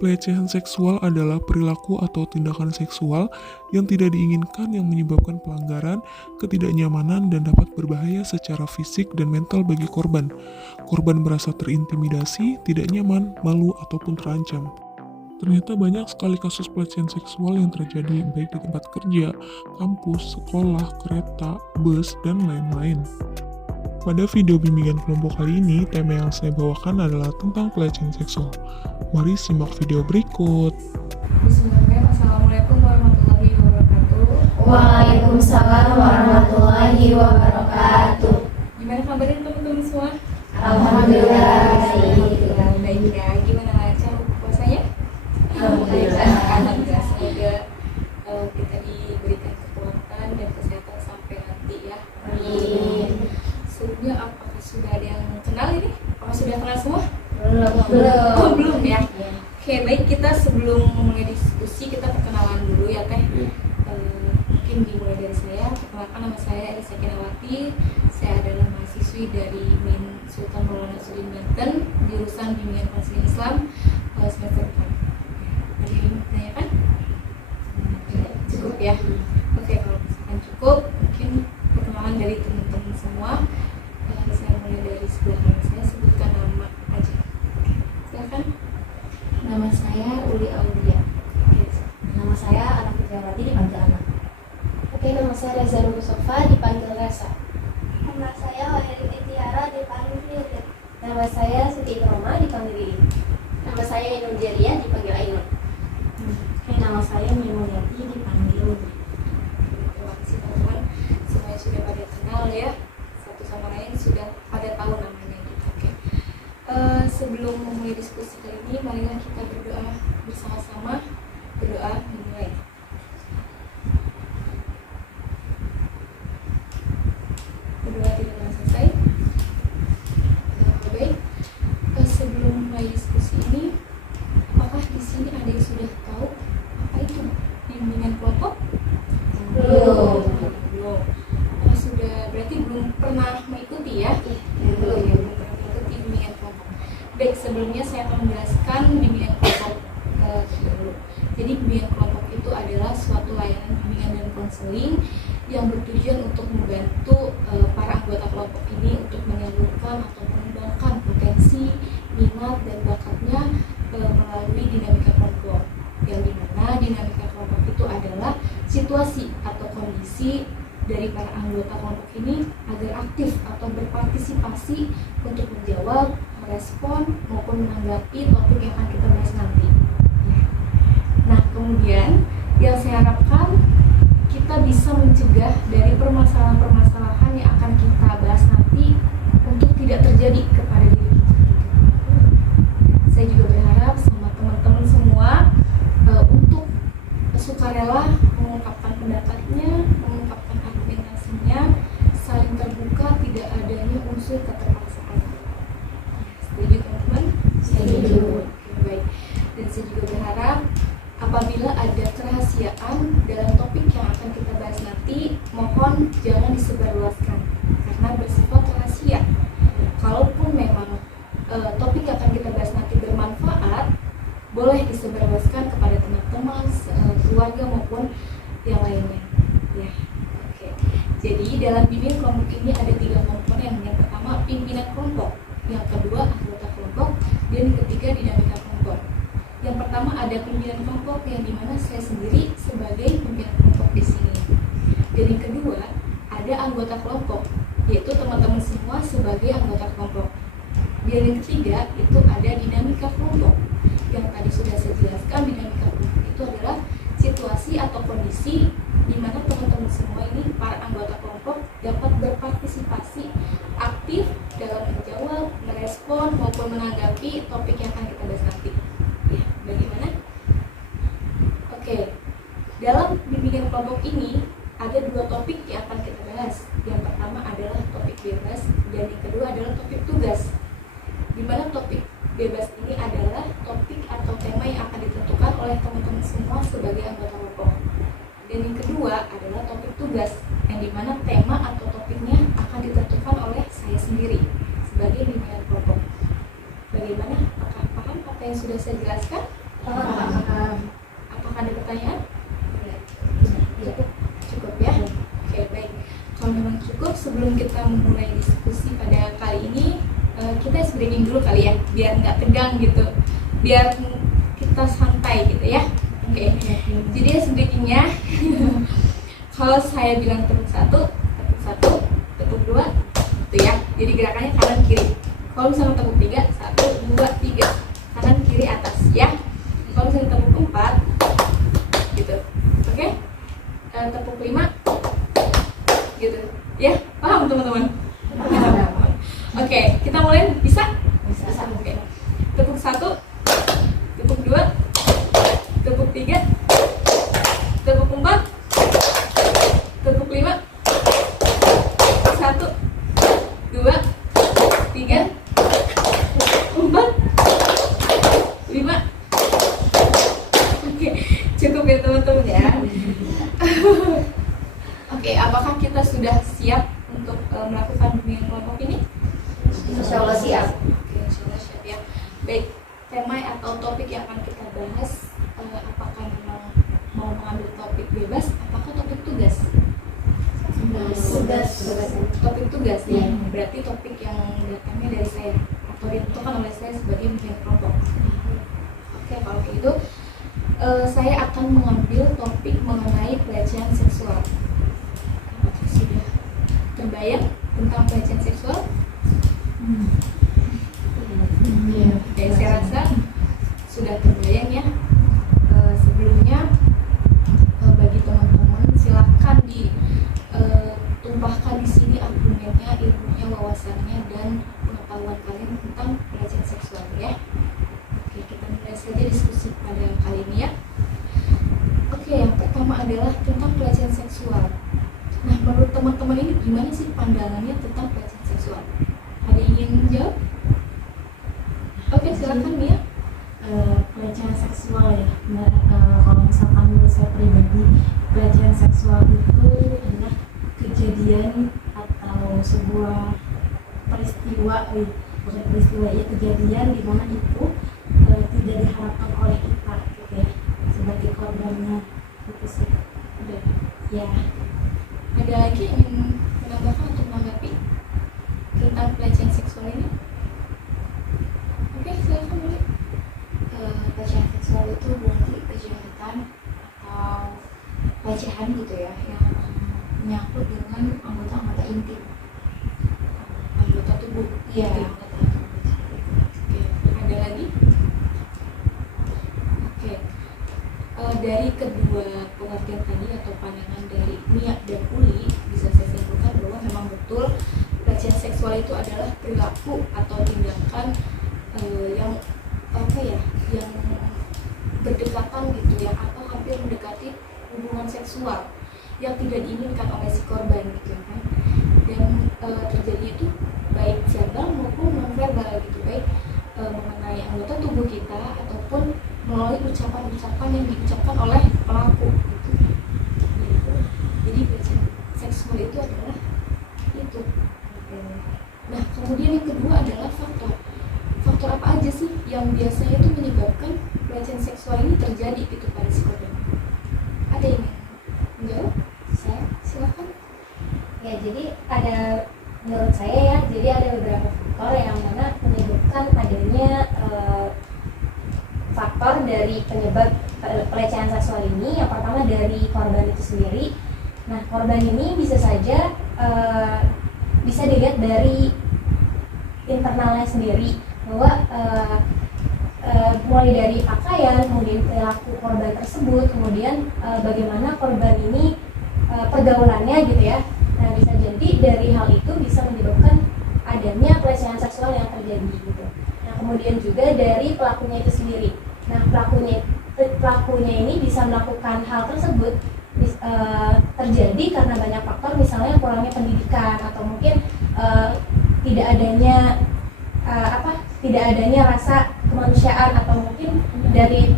Pelecehan seksual adalah perilaku atau tindakan seksual yang tidak diinginkan yang menyebabkan pelanggaran, ketidaknyamanan, dan dapat berbahaya secara fisik dan mental bagi korban. Korban merasa terintimidasi, tidak nyaman, malu, ataupun terancam. Ternyata banyak sekali kasus pelecehan seksual yang terjadi baik di tempat kerja, kampus, sekolah, kereta, bus, dan lain-lain. Pada video bimbingan kelompok kali ini, tema yang saya bawakan adalah tentang pelecehan seksual. Mari simak video berikut. Bismillahirrahmanirrahim. Assalamualaikum warahmatullahi wabarakatuh. Waalaikumsalam warahmatullahi wabarakatuh. Gimana kabarnya teman-teman semua? Alhamdulillah. Alhamdulillah baik ya. Gimana lancar puasanya? Alhamdulillah. Alhamdulillah. Semoga kita diberikan kekuatan dan kesehatan sampai nanti ya. Amin. Sebelumnya apakah sudah ada yang kenal ini? Apakah sudah kenal semua? Belum. Oh, belum ya. Oke, baik, kita sebelum memulai diskusi kita perkenalan dulu ya Teh. Mungkin dimulai dari saya. Perkenalkan, nama saya Elisa Kinawati. Saya adalah mahasiswi dari MIN Sultan Maulana Nasruddin Banten, jurusan Bimbingan Konseling Islam semester depan. Ada yang ditanyakan? Cukup ya. Oke, kalau misalkan cukup, mungkin perkenalan dari teman-teman semua. Saya mulai dari sebelah kanan saya, sebutkan nama aja. Silakan. Nama saya Uli Aulia. Nama saya Anak Fitriawati dipanggil Anak. Oke, nama saya Reza Rubusofa dipanggil Reza. Nama saya Wahyudi Tiara dipanggil Lili. Nama saya Siti Roma dipanggil Lili. Nama saya Ainul Jaria dipanggil Ainul. Oke, nama saya Mimulyati dipanggil Uli. Terima kasih teman-teman. Semuanya sudah pada kenal ya. Satu sama lain sudah pada tahu namanya gitu. Oke. Sebelum memulai diskusi kali ini, marilah kita berdoa bersama-sama. Berdoa dimulai. Berdoa tidak pernah selesai. Baik. Sebelum mulai diskusi ini, apakah di sini ada yang sudah tahu apa itu bimbingan kelompok? Belum. Belum. Apa sudah, berarti belum pernah mengikuti ya? Belum pernah mengikuti bimbingan kelompok. Baik, sebelumnya saya akan menjelaskan bimbingan kelompok dulu. Jadi bimbingan kelompok itu adalah suatu layanan bimbingan dan konseling yang bertujuan untuk membantu para anggota kelompok ini untuk menyalurkan atau mengembangkan potensi, minat, dan bakatnya melalui dinamika kelompok. Yang dimana dinamika kelompok itu adalah situasi atau kondisi dari para anggota kelompok ini agar aktif atau berpartisipasi untuk menjawab, merespon, maupun menanggapi topik yang akan kita bahas nanti. Nah, kemudian yang saya harapkan kita bisa mencegah dari permasalahan-permasalahan yang akan kita bahas nanti untuk tidak terjadi kepada diri kita. Saya juga berharap sama teman-teman semua untuk sukarela mengungkapkan pendapatnya, mengungkapkan argumentasinya, saling terbuka, tidak adanya unsur keterpaksaan. Setuju teman-teman? Setuju. Oke, baik. Dan saya juga berharap apabila ada kerahasiaan dalam topik yang akan kita bahas nanti, mohon jangan disebarluaskan karena bersifat rahasia. Kalaupun memang topik yang akan kita bahas nanti bermanfaat, boleh disebarluaskan kepada teman-teman, keluarga maupun yang lainnya. Ya, oke. Jadi dalam bimbingan kelompok ini ada 3 komponen. Yang pertama pimpinan kelompok, yang kedua anggota kelompok, dan yang ketiga dinamika kelompok. Yang pertama ada pimpinan kelompok yang dimana saya sendiri sebagai pimpinan kelompok di sini. Dan yang kedua ada anggota kelompok, yaitu teman-teman semua sebagai anggota kelompok. Dan yang ketiga itu ada dinamika kelompok. Yang tadi sudah saya jelaskan, dinamika kelompok itu adalah situasi atau kondisi di mana teman-teman semua ini para anggota kelompok dapat berpartisipasi aktif dalam menjawab, merespon maupun menanggapi topik yang akan kita bahas nanti. Ya, bagaimana? Oke, dalam bimbingan kelompok ini ada 2 topik yang akan kita bahas. Yang pertama adalah topik bebas dan yang kedua adalah topik tugas. Di mana topik bebas ini adalah topik atau tema yang akan ditentukan oleh teman-teman semua sebagai anggota kelompok. Dan yang kedua adalah topik tugas, yang dimana tema atau topiknya akan ditentukan oleh saya sendiri sebagai pimpinan kelompok. Bagaimana? Apakah paham apa yang sudah saya jelaskan? cukup. Sebelum kita memulai diskusi pada kali ini, kita ice breaking dulu kali ya, biar nggak tegang gitu, biar kita santai gitu ya. Oke. Jadi ice breakingnya, kalau saya bilang tepuk satu, tepuk dua, gitu ya. Jadi gerakannya kanan kiri. Kalau misalnya tepuk tiga, 1, 2, 3, kanan kiri atas ya. Kalau misalnya tepuk 4, gitu. Oke. Tepuk 5, gitu. Ya, paham teman-teman? Oke, kita mulai, bisa? Bisa. Oke. Tepuk 1, tepuk 2, tepuk 3, tepuk 4, tepuk 5, 1, 2, 3, 4, 5. Oke, cukup ya teman-teman ya. Oke, apakah kita sudah siap untuk melakukan bimbingan kelompok ini? Insya Allah siap. Oke, insya Allah siap ya. Baik, tema atau topik yang akan kita bahas, apakah memang mau mengambil topik bebas, apakah topik tugas? Tugas. Topik tugas ya. Berarti topik yang datangnya dari saya atau ditentukan oleh saya sebagai bimbingan kelompok. Oke, kalau gitu saya akan mengambil topik mengenai pelecehan seksual. Apakah sudah terbayang tentang pelecehan seksual? Oke, saya rasa sudah terbayang ya. Sebelumnya bagi teman-teman silakan ditumpahkan di sini argumennya, ilmunya, wawasannya dan pengetahuan kalian tentang pelecehan seksual ya. Oke, kita mulai saja diskusi pada kali ini ya. Oke, yang pertama adalah tentang pelecehan seksual. Nah, menurut teman-teman ini gimana sih pandangannya tentang pelecehan seksual? Ada yang ingin menjawab? Oke, silakan Mia. Pelecehan seksual ya. Kalau misalkan menurut saya pribadi, pelecehan seksual itu adalah kejadian atau sebuah peristiwa, bukan peristiwa ya, kejadian di mana itu tidak diharapkan oleh kita gitu ya, sebagai korbannya gitu sih. Udah. Ya. Ada lagi yang ingin menambahkan untuk menanggapi tentang pelecehan seksual ini? Oke, silakan Mia. Pelecehan seksual itu berarti kejahatan atau pelecehan gitu ya, yang menyangkut dengan anggota-anggota intim. Anggota tubuh. Iya. Oke, ada lagi? Oke. Dari kedua pengertian tadi atau pandangan dari Mia dan Uli, bisa saya simpulkan bahwa memang betul pelecehan seksual itu adalah perilaku atau tindakan yang yang berdekatan gitu ya, atau hampir mendekati hubungan seksual yang tidak diinginkan oleh si korban gitu kan. Dan terjadi itu baik verbal maupun non verbal gitu, baik mengenai anggota tubuh kita ataupun melalui ucapan-ucapan yang diucapkan oleh pelaku gitu. Jadi pelecehan seksual itu adalah itu. Nah, kemudian yang kedua adalah faktor apa aja sih yang biasanya itu menyebabkan pelecehan seksual ini terjadi gitu pada si korban? Ada yang menjawab? Saya Silakan. ya, jadi ada, menurut saya ya, jadi ada beberapa faktor yang mana menyebabkan adanya faktor dari penyebab pelecehan seksual ini. Yang pertama dari korban itu sendiri. Nah, korban ini bisa saja bisa dilihat dari internalnya sendiri, bahwa mulai dari pakaian, kemudian perilaku korban tersebut, kemudian bagaimana korban ini pergaulannya gitu ya. Nah, bisa jadi dari hal itu bisa menyebabkan adanya pelecehan seksual yang terjadi gitu. Nah, kemudian juga dari pelakunya itu sendiri. Nah, pelakunya ini bisa melakukan hal tersebut terjadi karena banyak faktor, misalnya kurangnya pendidikan atau mungkin tidak adanya rasa kemanusiaan, atau mungkin dari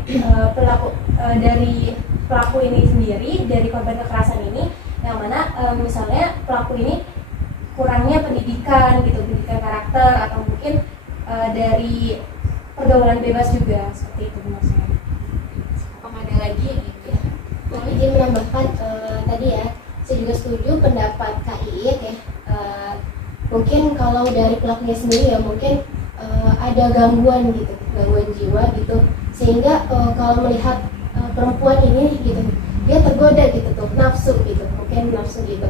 pelaku ini sendiri, dari korban kekerasan ini, yang mana misalnya pelaku ini kurangnya pendidikan gitu, pendidikan karakter, atau mungkin dari pergaulan bebas juga, seperti itu menurut saya. Apakah ada lagi yang ingin? Nah, izin menambahkan tadi ya, Saya juga setuju pendapat Kak Iit ya. Mungkin kalau dari pelakunya sendiri ya mungkin ada gangguan gitu, gangguan jiwa gitu, sehingga kalau melihat perempuan ini gitu, dia tergoda gitu tuh, nafsu gitu, mungkin nafsu gitu.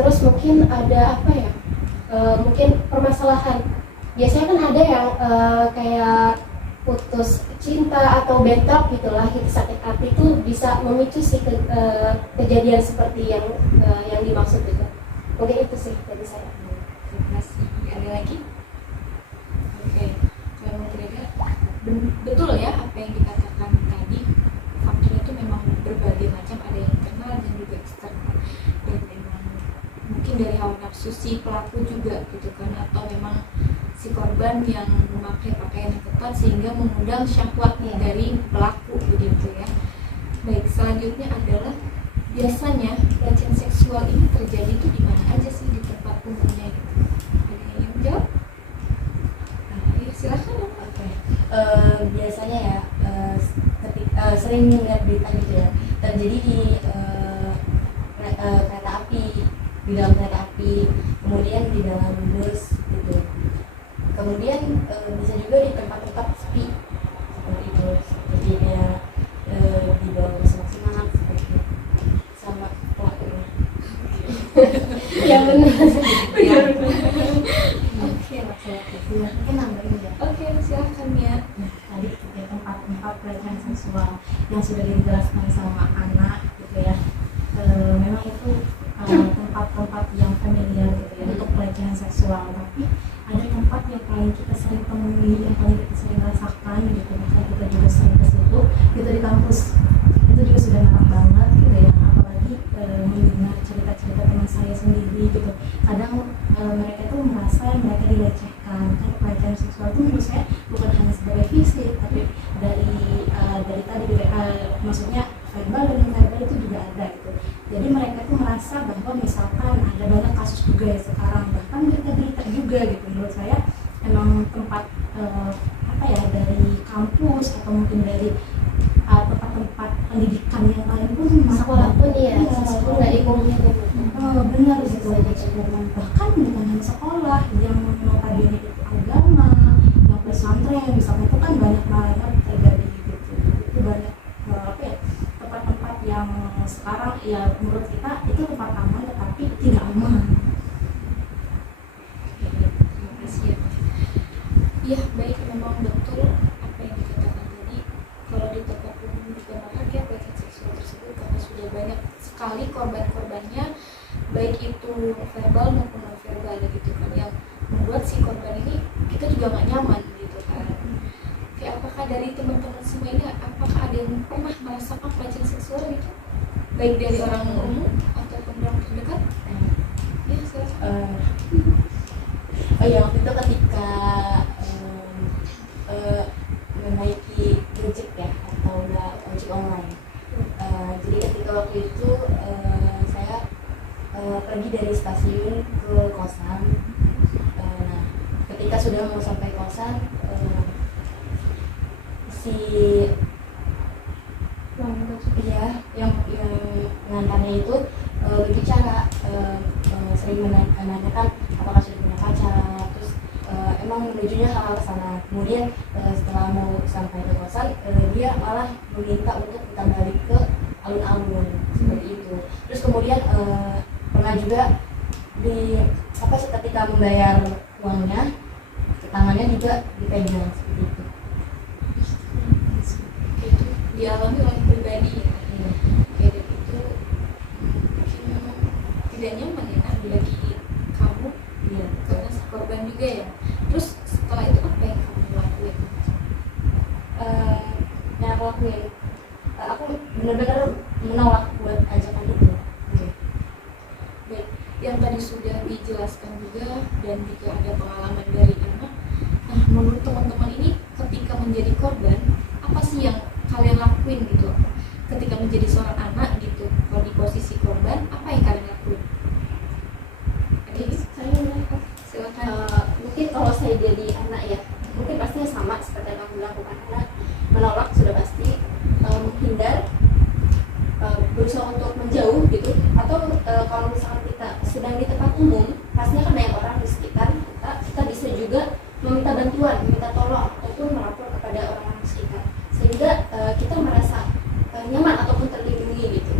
Terus mungkin ada apa ya? Mungkin permasalahan. Biasanya kan ada yang kayak putus cinta atau bentrok gitulah, gitu, sakit hati itu bisa memicu sih kejadian seperti yang dimaksud itu. Mungkin itu sih dari saya. Terima kasih. Ada lagi? Oke, kalau menurut Rega, betul ya apa yang dikatakan tadi, faktornya itu memang berbagai macam, ada yang internal dan juga eksternal, dan memang mungkin dari hawa nafsu si pelaku juga gitu kan, atau memang si korban yang memakai pakaian yang ketat sehingga mengundang syahwat dari pelaku begitu ya. Baik, selanjutnya adalah biasanya pelecehan seksual ini terjadi itu di mana aja sih di tempat umumnya gitu. Ada yang menjawab? Ya, silahkan. Oke. Biasanya ya sering melihat berita gitu ya, terjadi di kereta api, di dalam kereta api, kemudian di dalam bus gitu. Kemudian bisa juga di tempat-tempat sepi seperti itu, seperti kayak di bawah bus maksimal seperti itu, sama pelakunya. Ya benar. Oke, laki-laki mungkin nambahin ya. Oke, silahkan ya. Nah, tadi ya, tempat-tempat pelecehan seksual yang sudah dijelaskan sama anak gitu ya, memang itu tempat-tempat yang familiar gitu ya untuk pelecehan seksual. Tapi ada tempat yang paling kita sering temui, yang paling kita sering rasakan gitu, makanya kita juga sering ke situ, gitu di kampus. Itu juga sudah marak banget gitu ya, apalagi mendengar cerita-cerita teman saya sendiri gitu. Kadang mereka tuh merasa mereka dilecehkan. Kan pelecehan seksual itu menurut saya bukan hanya sebagai fisik, tapi dari tadi gitu, maksudnya verbal dan non-verbal itu juga ada gitu. Jadi mereka tuh merasa bahwa misalkan ada banyak kasus juga ya sekarang, bahkan berita juga gitu. Menurut saya emang tempat apa ya, dari kampus atau mungkin dari tempat-tempat pendidikan yang lain pun Sekolah pun iya, sekolah nggak dipungkiri. benar gitu. Bahkan bukan hanya sekolah, yang notabene itu agama, yang pesantren misalnya, itu kan banyak banget terjadi gitu. Itu banyak apa ya, tempat-tempat yang sekarang ya menurut kita itu tempat aman tetapi tidak aman. Terima kasih ya. Iya, baik, memang betul apa yang dikatakan tadi. Kalau di tempat umum juga marak ya pelecehan seksual tersebut, karena sudah banyak sekali korban-korbannya, baik itu verbal maupun non verbal gitu kan, yang membuat si korban ini kita juga nggak nyaman gitu kan. Oke, apakah dari teman-teman semua ini, apakah ada yang pernah merasakan pelecehan seksual gitu, baik dari orang umum ataupun orang terdekat? Ya, silakan. Ya waktu itu ketika menaiki Gojek ya, atau ojek online. Jadi ketika waktu itu saya pergi dari stasiun ke kosan. Nah, ketika sudah mau sampai kosan, si yang mengantarnya itu berbicara, sering menanyakan apakah sudah punya pacar, terus emang menujunya hal-hal ke sana. Kemudian setelah mau sampai ke kosan, dia malah meminta untuk kita balik ke alun-alun seperti itu. Terus kemudian pernah juga ketika membayar uangnya, tangannya juga dipegang seperti itu. Itu dialami oleh pribadi ya. Oke, dan itu mungkin memang tidak nyaman ya kan bagi kamu, karena si korban juga ya. Terus setelah itu apa yang kamu lakuin? Yang aku lakuin, aku benar-benar menolak buat ajakan itu. Baik, yang tadi sudah dijelaskan juga dan juga ada pengalaman dari anak. Nah, menurut teman-teman ini ketika menjadi korban, apa sih yang kalian lakuin gitu? Ketika menjadi seorang anak gitu, kalau di posisi korban, apa yang kalian lakuin? Silakan. Mungkin kalau saya jadi anak ya, mungkin pastinya sama seperti yang kamu lakukan, karena menolak sudah pasti, menghindar, berusaha untuk menjauh gitu, atau kalau misalkan kita sedang di tempat umum pastinya kan banyak orang di sekitar kita bisa juga meminta bantuan, meminta tolong ataupun melapor kepada orang-orang sekitar sehingga kita merasa nyaman ataupun terlindungi gitu.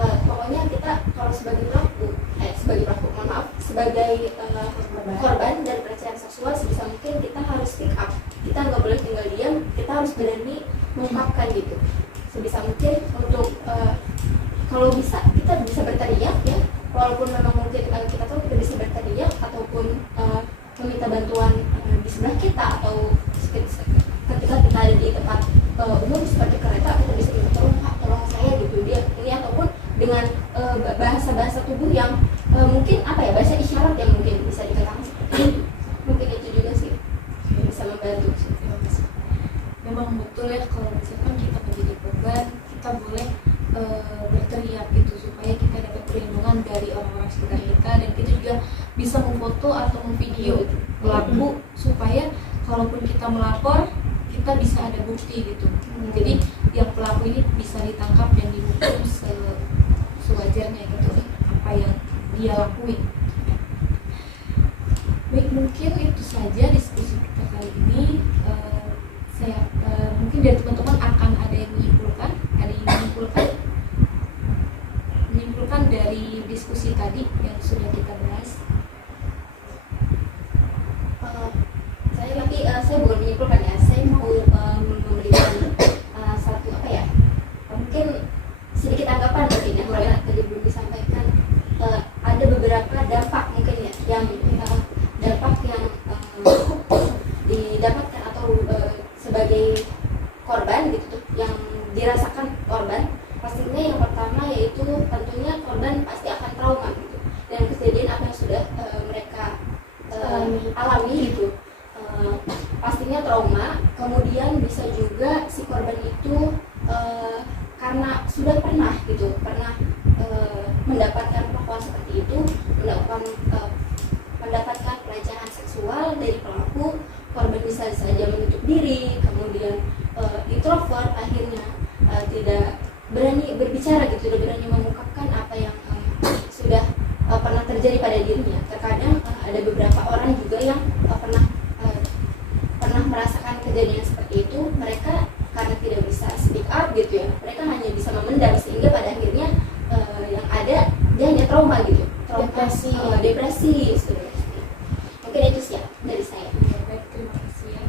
Pokoknya kita kalau sebagai pelaku, mohon maaf, sebagai korban dari pelecehan seksual sebisa mungkin kita harus speak up, kita nggak boleh tinggal diam, kita harus berani mengungkapkan gitu. Sebisa mungkin untuk kalau bisa kita bisa berteriak ya, walaupun memang mungkin kita tahu kita bisa berteriak ataupun meminta bantuan di sebelah kita, atau ketika kita ada di tempat umum seperti kereta kita bisa minta tolong Pak, tolong saya gitu dia ini, ataupun dengan bahasa-bahasa tubuh yang mungkin bahasa isyarat yang mungkin bisa dikatakan seperti itu. Mungkin itu juga sih bisa membantu sih. Memang betul ya, kalau misalkan kita menjadi korban kita boleh berteriak gitu supaya kita dapat perlindungan dari orang-orang sekitar kita, dan kita juga bisa memfoto atau memvideo pelaku supaya kalaupun kita melapor kita bisa ada bukti gitu. Jadi yang pelaku ini bisa ditangkap dan dihukum sewajarnya gitu apa yang dia lakuin. Baik, mungkin itu saja diskusi kita kali ini. Mungkin dari teman-teman akan ada yang menyimpulkan dari diskusi tadi yang sudah kita bahas. Saya bukan menyimpulkan ya, saya mau memberikan satu mungkin sedikit tanggapan mungkin ya, karena tadi belum disampaikan. Ada beberapa dampak mungkin ya yang dampak yang didapatkan atau sebagai korban gitu yang dirasakan korban. Pastinya yang pertama yaitu tentunya korban pasti akan trauma gitu, dan kejadian apa yang sudah mereka alami gitu. Pastinya trauma. Kemudian bisa juga si korban itu karena sudah pernah mendapatkan perlakuan seperti itu, mendapatkan pelecehan seksual dari pelaku, korban bisa saja menutup diri, kemudian introvert, akhirnya tidak berani berbicara gitu, tidak berani mengungkapkan apa yang sudah pernah terjadi pada dirinya. Terkadang ada beberapa orang juga yang pernah merasakan kejadian seperti itu, mereka karena tidak bisa speak up gitu ya, mereka hanya bisa memendam sehingga pada akhirnya yang ada dia hanya trauma gitu, depresi sudah. Mungkin itu sih ya dari saya. Baik, terima kasih ya.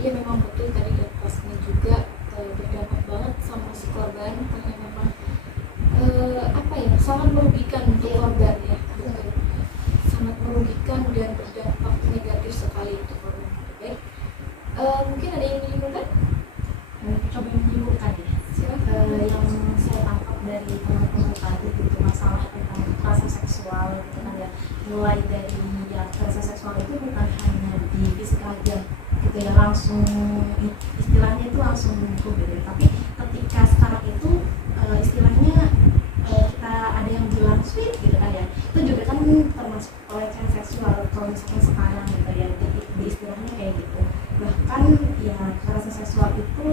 Iya, memang betul tadi dari kelasnya juga berdampak banget sama si korban, karena memang sangat merugikan untuk korban ya, sangat merugikan dan berdampak negatif sekali untuk korban. Baik, mungkin ada yang menyimpulkan? Coba menyimpulkan ya. Yang saya tangkap dari teman-teman tadi itu masalah tentang kekerasan seksual gitu kan ya, mulai dari kekerasan seksual itu bukan hanya di fisik aja gitu ya, langsung istilahnya itu langsung lumpuh gitu, tapi ketika sekarang itu istilahnya kita ada yang bilang sweet gitu kan ya, itu juga kan termasuk pelecehan seksual kalau misalkan sekarang gitu ya, di istilahnya kayak gitu. Bahkan ya kekerasan seksual itu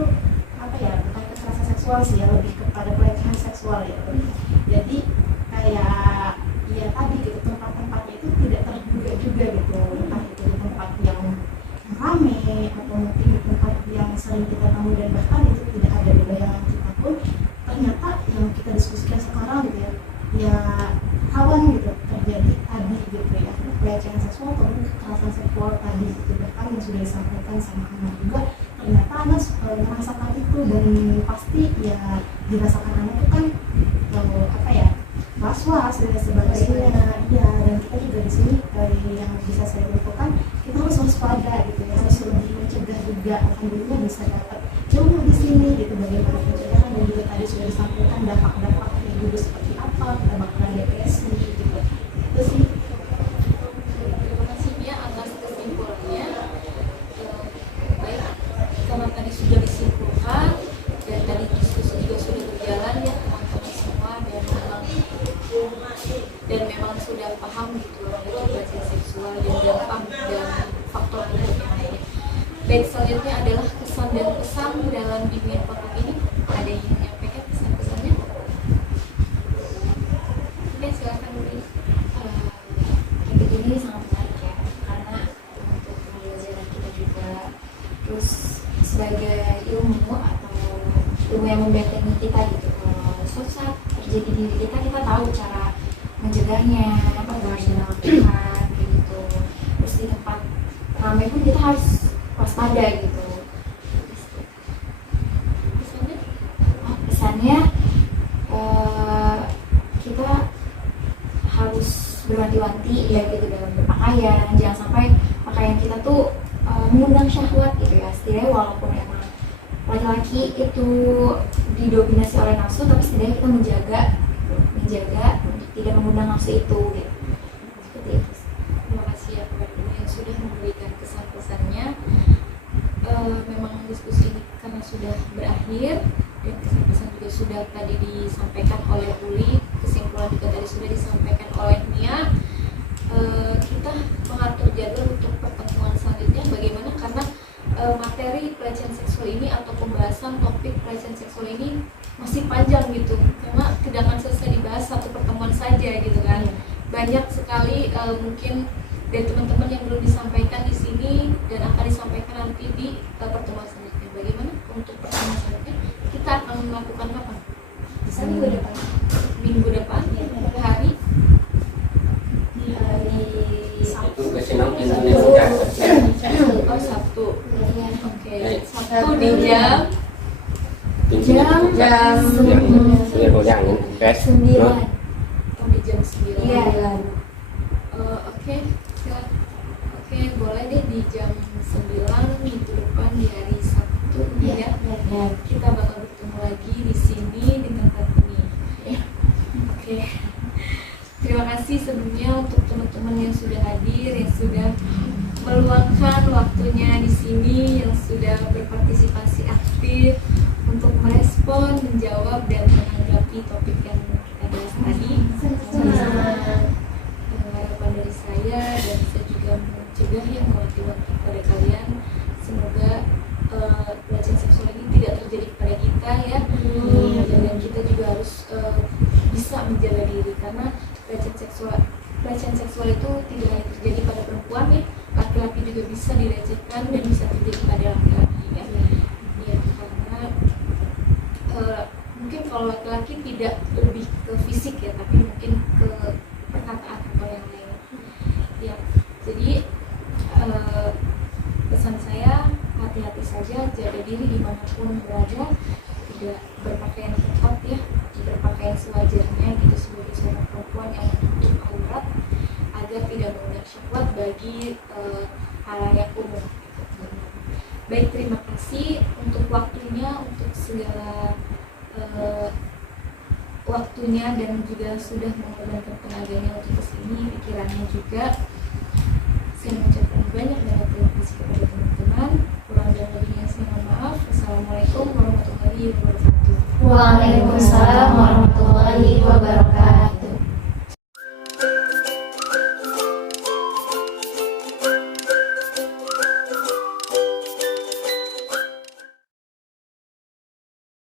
bukan kekerasan seksual sih ya, lebih kepada pelecehan seksual ya. Jadi kayak ya tadi gitu, tempat-tempatnya itu tidak terduga juga gitu, entah itu di tempat yang rame atau mungkin di tempat yang sering kita temui dan bahkan itu tidak ada di bayangan kita pun, ternyata yang kita diskusikan sekarang gitu ya rawan gitu terjadi tadi gitu ya, pelecehan seksual atau kekerasan seksual tadi gitu. Bahkan yang sudah disampaikan sama anak juga, ternyata anak merasakan itu, dan pasti ya dirasakan anak itu kan was-was dan sebagainya ya. Dan kita juga di sini yang bisa saya lakukan, kita harus waspada gitu ya, harus lebih mencegah juga. Alhamdulillah bisa dapat ilmu di sini gitu, bagaimana pencegahan, dan juga tadi sudah disampaikan dampak-dampaknya juga seperti apa, kita bakalan depresi gitu. Itu sih. Terima kasih Mia atas kesimpulannya. Baik, karena tadi sudah disimpulkan dan tadi diskusi juga sudah berjalan ya teman-teman semua, dan memang sudah paham gitu pelecehan seksual dan dampak dan faktor penyebabnya. Baik, selanjutnya adalah kesan dan pesan dalam bimbingan podcast ini. Ada yang menyampaikan pesan-pesannya? ini sangat menarik ya, karena untuk pembelajaran kita juga, terus sebagai ilmu atau ilmu yang membentengi kita gitu. Kalau suatu saat terjadi di diri kita, kita tahu cara mencegahnya, apa yang harus kita lakukan gitu. Terus di tempat ramai pun kita harus waspada gitu. Pesannya kita harus berwanti-wanti ya gitu dalam berpakaian, jangan sampai pakaian kita tuh mengundang syahwat gitu ya. Setidaknya walaupun emang laki-laki itu didominasi oleh nafsu, tapi setidaknya kita menjaga untuk tidak mengundang nafsu itu gitu. Seperti itu. Terima kasih ya kepada Ibu yang sudah memberikan kesan-pesannya. Memang diskusi ini karena sudah berakhir dan kesan-pesan juga sudah tadi disampaikan oleh Uli, kesimpulan juga tadi sudah disampaikan oleh Nia. Kita mengatur jadwal untuk pertemuan selanjutnya bagaimana, karena materi pelecehan seksual ini atau pembahasan topik pelecehan seksual ini masih panjang gitu, karena tidak akan selesai dibahas satu pertemuan saja gitu kan. Banyak sekali mungkin dari teman-teman yang belum disampaikan di sini dan akan disampaikan nanti di pertemuan selanjutnya. Bagaimana untuk pertemuan selanjutnya? Kita akan melakukan kapan? Bisa minggu depan. Minggu depan, pada hari Di hari Itu kesenang pintunya sudah oh Sabtu. Iya. Oke, Sabtu di jam jam sudah goyangin pes 9. oh di jam 9. Iya. Oke, silakan. Oke, boleh deh di jam 9 minggu depan di hari Sabtu ya. Kita bakal bertemu lagi di sini dengan Fatini. Ya. Oke. Terima kasih sebelumnya untuk teman-teman yang sudah hadir, yang sudah meluangkan waktunya di sini, yang sudah berpartisipasi aktif untuk merespon, menjawab dan menanggapi topik yang kita bahas tadi. Harapan dari saya dan saya juga mencegah yang mewanti-wanti kepada kalian, semoga pelecehan seksual ini tidak terjadi kepada kita ya. Dan kita juga harus bisa menjaga diri, karena pelecehan seksual itu tidak hanya terjadi pada perempuan ya, laki-laki juga bisa dilecehkan dan bisa terjadi pada laki-laki ya. Ya, karena mungkin kalau laki-laki tidak lebih ke fisik ya, tapi mungkin ke perkataan atau yang lain ya. Jadi pesan saya, hati-hati saja, jaga diri dimanapun berada, tidak berpakaian ketat ya, berpakaian sewajarnya gitu sebagai seorang perempuan yang menutup aurat agar tidak mengundang syahwat bagi halayak umum. Baik, terima kasih untuk waktunya, untuk segala waktunya dan juga sudah mengorbankan tenaganya untuk kesini, pikirannya juga. Saya mengucapkan banyak terima kasih kepada teman-teman. Kurang dan lebihnya saya mohon maaf. Assalamualaikum warahmatullahi wabarakatuh. Waalaikumsalam warahmatullahi wabarakatuh.